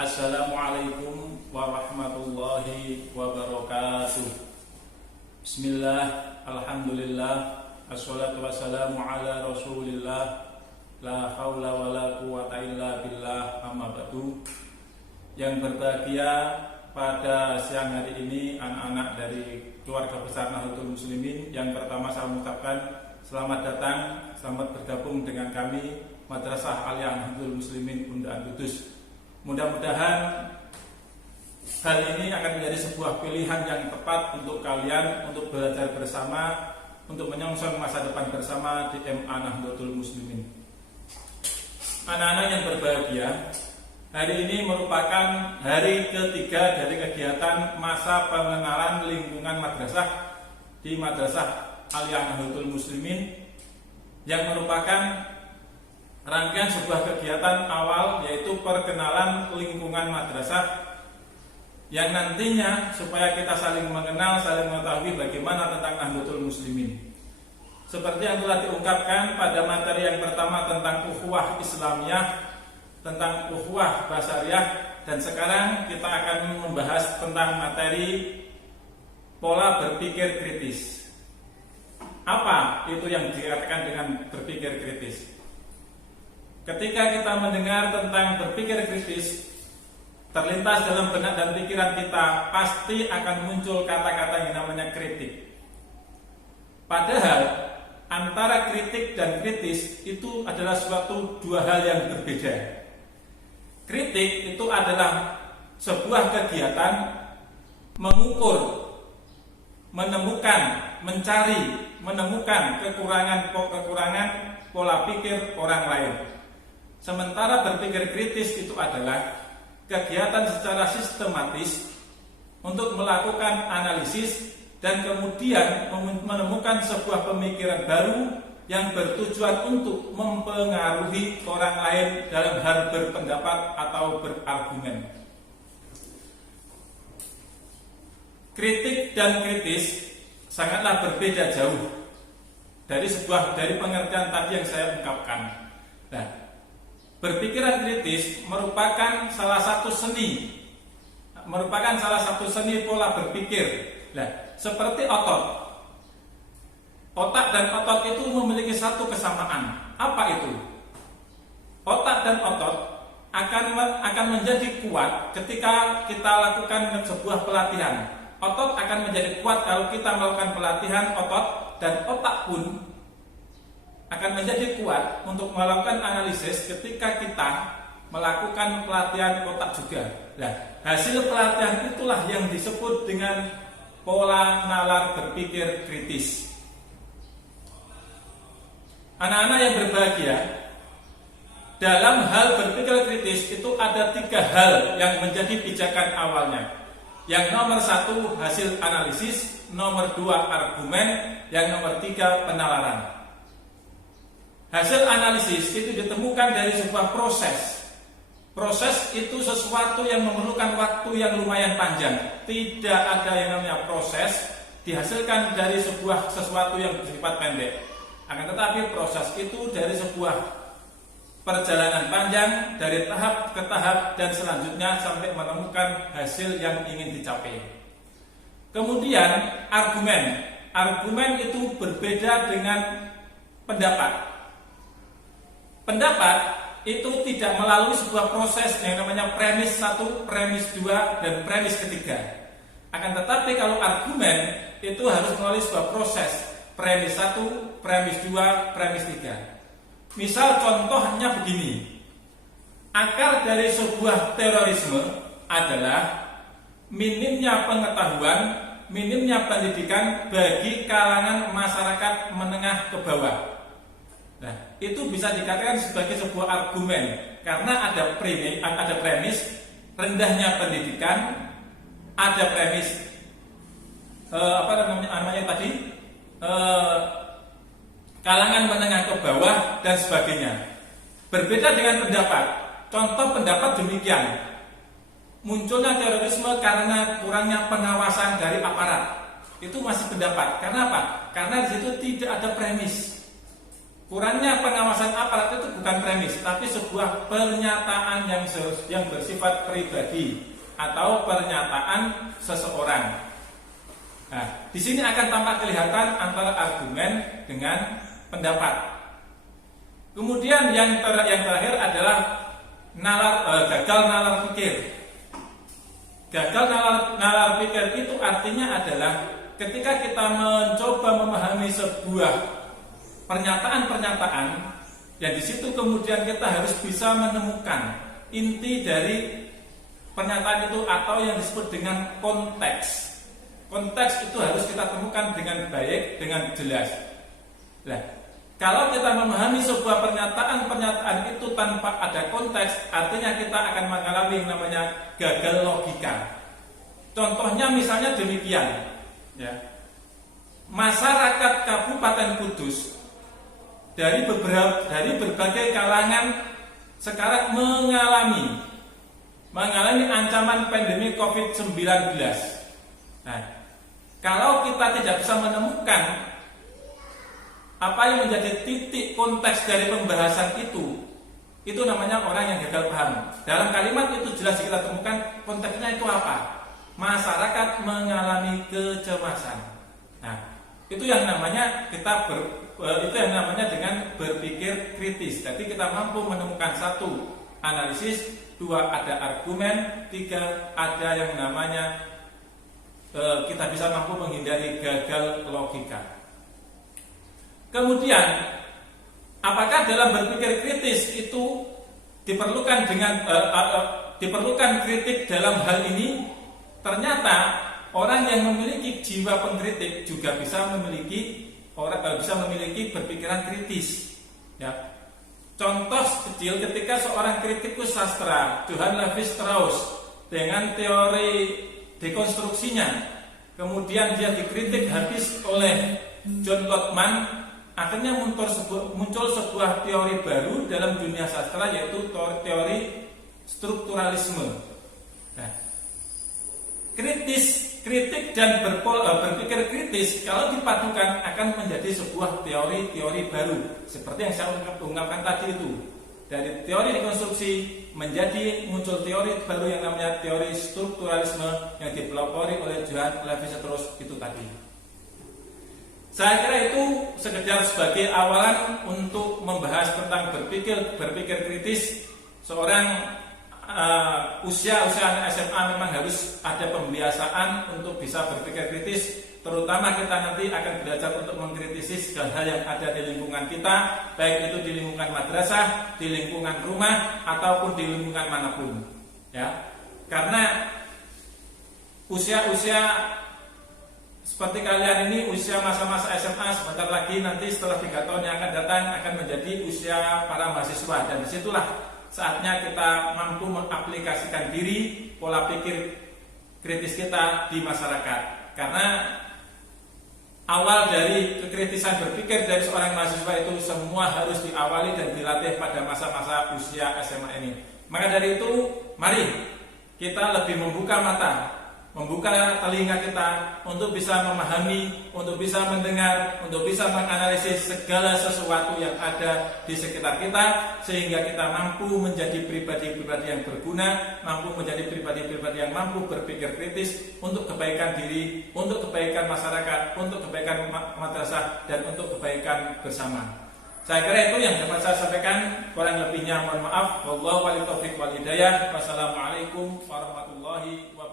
Assalamualaikum warahmatullahi wabarakatuh. Bismillah, alhamdulillah, assalatu wassalamu ala rasulillah, la hawla wa la quwata illa billah, amma ba'du. Yang berbahagia pada siang hari ini anak-anak dari keluarga besar Nahdlatul Muslimin. Yang pertama saya mengucapkan selamat datang, selamat bergabung dengan kami Madrasah Aliyah Nahdlatul Muslimin Undaan Kudus. Mudah-mudahan hal ini akan menjadi sebuah pilihan yang tepat untuk kalian untuk belajar bersama, untuk menyongsong masa depan bersama di MA Nahdlatul Muslimin. Anak-anak yang berbahagia, hari ini merupakan hari ketiga dari kegiatan masa pengenalan lingkungan madrasah di Madrasah Aliyah Nahdlatul Muslimin, yang merupakan rangkaian sebuah kegiatan awal, yaitu perkenalan lingkungan madrasah, yang nantinya supaya kita saling mengenal, saling mengetahui bagaimana tentang Nahdlatul Muslimin. Seperti yang telah diungkapkan pada materi yang pertama tentang ukhuwah Islamiyah, tentang ukhuwah basariyah, dan sekarang kita akan membahas tentang materi pola berpikir kritis. Apa itu yang dikatakan dengan berpikir kritis? Ketika kita mendengar tentang berpikir kritis, terlintas dalam benak dan pikiran kita pasti akan muncul kata-kata yang namanya kritik. Padahal antara kritik dan kritis itu adalah suatu dua hal yang berbeda. Kritik itu adalah sebuah kegiatan mengukur, menemukan, menemukan kekurangan pola pikir orang lain. Sementara berpikir kritis itu adalah kegiatan secara sistematis untuk melakukan analisis dan kemudian menemukan sebuah pemikiran baru yang bertujuan untuk mempengaruhi orang lain dalam hal berpendapat atau berargumen. Kritik dan kritis sangatlah berbeda jauh dari pengertian tadi yang saya ungkapkan. Nah, berpikiran kritis merupakan salah satu seni pola berpikir. Nah, seperti otot. Otak dan otot itu memiliki satu kesamaan. Apa itu? Otak dan otot akan menjadi kuat ketika kita lakukan sebuah pelatihan. Otot akan menjadi kuat kalau kita melakukan pelatihan otot, dan otak pun akan menjadi kuat untuk melakukan analisis ketika kita melakukan pelatihan otak juga. Nah, hasil pelatihan itulah yang disebut dengan pola nalar berpikir kritis. Anak-anak yang berbahagia, dalam hal berpikir kritis itu ada 3 hal yang menjadi pijakan awalnya. Yang nomor 1 hasil analisis, nomor 2 argumen, yang nomor 3 penalaran. Hasil analisis itu ditemukan dari sebuah proses. Proses itu sesuatu yang memerlukan waktu yang lumayan panjang. Tidak ada yang namanya proses dihasilkan dari sesuatu yang bersifat pendek. Akan tetapi proses itu dari sebuah perjalanan panjang, dari tahap ke tahap, dan selanjutnya sampai menemukan hasil yang ingin dicapai. Kemudian argumen. Argumen itu berbeda dengan pendapat. Pendapat itu tidak melalui sebuah proses yang namanya premis 1, premis 2, dan premis ketiga. Akan tetapi kalau argumen itu harus melalui sebuah proses, premis 1, premis 2, premis 3. Misal contohnya begini. Akar dari sebuah terorisme adalah minimnya pengetahuan, minimnya pendidikan bagi kalangan masyarakat menengah ke bawah. Nah, itu bisa dikatakan sebagai sebuah argumen karena ada premis rendahnya pendidikan, ada premis kalangan menengah ke bawah, dan sebagainya. Berbeda dengan pendapat. Contoh pendapat demikian. Munculnya terorisme karena kurangnya pengawasan dari aparat. Itu masih pendapat. Karena apa? Karena di situ tidak ada premis. kurangnya pengawasan aparat itu bukan premis, tapi sebuah pernyataan yang bersifat pribadi atau pernyataan seseorang. Nah, di sini akan tampak kelihatan antara argumen dengan pendapat. Kemudian yang terakhir adalah gagal nalar pikir. Gagal nalar pikir itu artinya adalah ketika kita mencoba memahami sebuah pernyataan-pernyataan, dan di situ kemudian kita harus bisa menemukan inti dari pernyataan itu atau yang disebut dengan konteks. Konteks itu harus kita temukan dengan baik, dengan jelas. Nah, kalau kita memahami sebuah pernyataan itu tanpa ada konteks, artinya kita akan mengalami yang namanya gagal logika. Contohnya misalnya demikian, ya. Masyarakat Kabupaten Kudus dari berbagai kalangan sekarang mengalami ancaman pandemi COVID-19. Nah, kalau kita tidak bisa menemukan apa yang menjadi titik konteks dari pembahasan itu namanya orang yang gagal paham. Dalam kalimat itu jelas kita temukan konteksnya itu apa. Masyarakat mengalami kecemasan. Nah, itu yang namanya dengan berpikir kritis. Jadi kita mampu menemukan satu, analisis, dua, ada argumen, tiga, ada yang namanya kita bisa mampu menghindari gagal logika. Kemudian, apakah dalam berpikir kritis itu diperlukan kritik dalam hal ini? Ternyata orang yang memiliki jiwa pengkritik juga bisa memiliki berpikiran kritis. Ya. Contoh kecil ketika seorang kritikus sastra, Johann Levi Strauss, dengan teori dekonstruksinya, kemudian dia dikritik habis oleh John Lotman, akhirnya muncul sebuah teori baru dalam dunia sastra, yaitu teori strukturalisme. Nah, kritik dan berpikir kritis kalau dipadukan akan menjadi sebuah teori baru, seperti yang saya ungkapkan tadi itu. Dari teori dekonstruksi menjadi muncul teori baru yang namanya teori strukturalisme yang dipelopori oleh Johann Levi Strauss itu tadi. Saya kira itu sekedar sebagai awalan untuk membahas tentang berpikir kritis. Seorang usia anak SMA memang harus ada pembiasaan untuk bisa berpikir kritis, terutama kita nanti akan belajar untuk mengkritisi segala hal yang ada di lingkungan kita, baik itu di lingkungan madrasah, di lingkungan rumah, ataupun di lingkungan manapun, ya. Karena usia seperti kalian ini, usia masa-masa SMA, sebentar lagi nanti setelah 3 tahun yang akan datang akan menjadi usia para mahasiswa, dan disitulah saatnya kita mampu mengaplikasikan diri pola pikir kritis kita di masyarakat. Karena awal dari kekritisan berpikir dari seorang mahasiswa itu semua harus diawali dan dilatih pada masa-masa usia SMA ini. Maka dari itu, mari kita lebih membuka mata, membuka telinga kita untuk bisa memahami, untuk bisa mendengar, untuk bisa menganalisis segala sesuatu yang ada di sekitar kita, sehingga kita mampu menjadi pribadi-pribadi yang berguna, mampu menjadi pribadi-pribadi yang mampu berpikir kritis untuk kebaikan diri, untuk kebaikan masyarakat, untuk kebaikan madrasah, dan untuk kebaikan bersama. Saya kira itu yang dapat saya sampaikan. Kurang lebihnya mohon maaf. Wallahu wali taufiq wal hidayah. Wassalamualaikum warahmatullahi wabarakatuh.